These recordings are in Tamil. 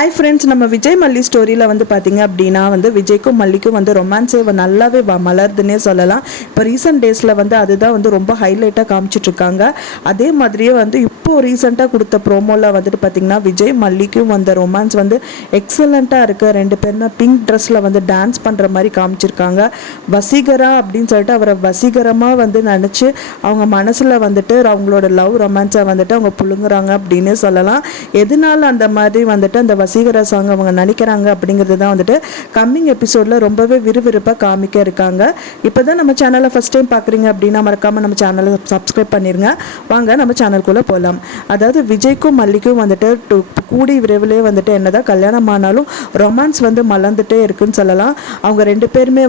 ஹாய் ஃப்ரெண்ட்ஸ், நம்ம விஜய் மல்லி ஸ்டோரியில் வந்து பார்த்திங்க அப்படின்னா விஜய்க்கும் மல்லிக்கும் ரொமான்ஸே நல்லாவே மலருதுன்னே சொல்லலாம். இப்போ ரீசெண்ட் டேஸில் அதுதான் ரொம்ப ஹைலைட்டாக காமிச்சிட்ருக்காங்க. அதே மாதிரியே இப்போது ரீசெண்டாக கொடுத்த ப்ரோமோவில் பார்த்திங்கன்னா விஜய் மல்லிக்கும் ரொமான்ஸ் எக்ஸலண்ட்டாக இருக்குது. ரெண்டு பேருமே பிங்க் ட்ரெஸ்ஸில் டான்ஸ் பண்ணுற மாதிரி காமிச்சிருக்காங்க. வசீகரா அப்படின்னு சொல்லிட்டு அவரை வசீகரமாக நினச்சி அவங்க மனசில் அவங்களோட லவ் ரொமான்ஸை அவங்க புழுங்குறாங்க அப்படின்னு சொல்லலாம். எதனால அந்த மாதிரி அந்த வசீகரா சாங் அவங்க நினைக்கிறாங்க அப்படிங்கிறது தான் கம்மிங் எபிசோடில் ரொம்பவே விறுவிறுப்பாக காமிக்க இருக்காங்க. இப்போ தான் நம்ம சேனலை ஃபஸ்ட் டைம் பார்க்குறீங்க அப்படின்னா மறக்காமல் நம்ம சேனலை சப்ஸ்கிரைப் பண்ணிடுங்க. வாங்க நம்ம சேனலுக்குள்ளே போகலாம். அதாவது விஜய்க்கும் மல்லிக்கும் கூடி விரைவிலே என்னதான் கல்யாணம் ஆனாலும் ரொமான்ஸ் மலர்ந்துட்டே இருக்குன்னு சொல்லலாம். அவங்க ரெண்டு பேருமே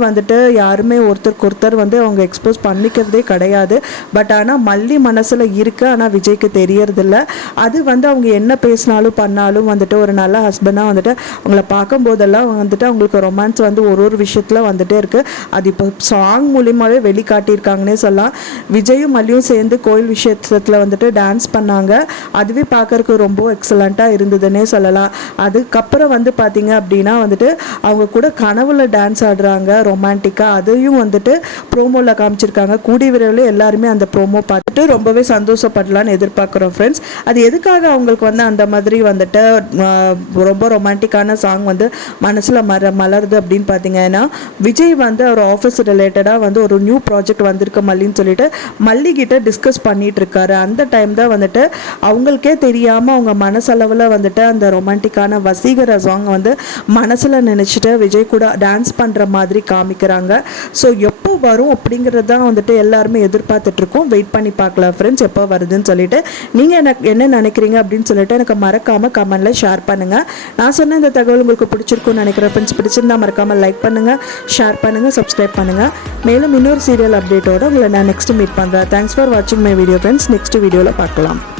யாருமே ஒருத்தருக்கு ஒருத்தர் அவங்க எக்ஸ்போஸ் பண்ணிக்கிறதே கிடையாது. பட் ஆனால் மல்லி மனசில் இருக்கு, ஆனால் விஜய்க்கு தெரியறதில்ல. அது அவங்க என்ன பேசினாலும் பண்ணாலும் ஒரு நல்ல ஹஸ்பண்டாக அவங்கள பார்க்கும் போதெல்லாம் அவங்களுக்கு ரொமான்ஸ் ஒரு விஷயத்தில் இருக்குது. அது இப்போ சாங் மூலியமாகவே வெளிக்காட்டியிருக்காங்கன்னே சொல்லலாம். விஜயும் மல்லியும் சேர்ந்து கோயில் விஷயத்தில் டான்ஸ் பண்ணாங்க. அதுவே பார்க்கறதுக்கு ரொம்ப எக்ஸலண்ட்டாக இருந்ததுன்னே சொல்லலாம். அதுக்கப்புறம் பார்த்தீங்க அப்படின்னா அவங்க கூட கனவுல டான்ஸ் ஆடுறாங்க ரொமான்டிக்காக. அதையும் ப்ரோமோவில் காமிச்சிருக்காங்க. கூடிய விரைவில் எல்லாருமே அந்த ப்ரோமோ பார்த்துட்டு ரொம்பவே சந்தோஷப்படலான்னு எதிர்பார்க்குறோம் ஃப்ரெண்ட்ஸ். அது எதுக்காக அவங்களுக்கு அந்த மாதிரி ரொம்ப ரொமான்டிக்கான சாங் மனசில் மலருது அப்படின்னு பார்த்தீங்கன்னா, விஜய் அவர் ஆஃபீஸ் ரிலேட்டடாக ஒரு நியூ ப்ராஜெக்ட் வந்திருக்கு மல்லின்னு சொல்லிட்டு மல்லிகிட்ட டிஸ்கஸ் பண்ணிட்டு இருக்காரு. அந்த டைம் தான் அவங்களுக்கே தெரியாமல் அவங்க மனசளவில் அந்த ரொமான்டிக்கான வசீகர சாங் மனசில் நினச்சிட்டு விஜய் கூட டான்ஸ் பண்ணுற மாதிரி காமிக்கிறாங்க. ஸோ எப்போ வரும் அப்படிங்கிறது தான் எல்லாருமே எதிர்பார்த்துட்டு இருக்கோம். வெயிட் பண்ணி பார்க்கலாம் ஃப்ரெண்ட்ஸ், எப்போ வருதுன்னு சொல்லிட்டு. நீங்கள் எனக்கு என்ன நினைக்கிறீங்க அப்படின்னு சொல்லிட்டு எனக்கு மறக்காமல் கமெண்ட்ல ஷேர் பண்ணுங்கள். நான் சொன்ன இந்த தகவல் உங்களுக்கு பிடிச்சிருக்கும்னு நினைக்கிறேன் ஃப்ரெண்ட்ஸ். பிடிச்சிருந்தா மறக்காமல் லைக் பண்ணுங்கள், ஷேர் பண்ணுங்கள், சப்ஸ்கிரைப் பண்ணுங்கள். மேலும் இன்னொரு சீரியல் அப்டேட்டோடு உங்களை நான் நெக்ஸ்ட் மீட் பண்ணுறேன். தேங்க்ஸ் ஃபார் வாட்சிங் மை வீடியோ ஃப்ரெண்ட்ஸ். நெக்ஸ்ட் வீடியோவில் பார்க்கலாம்.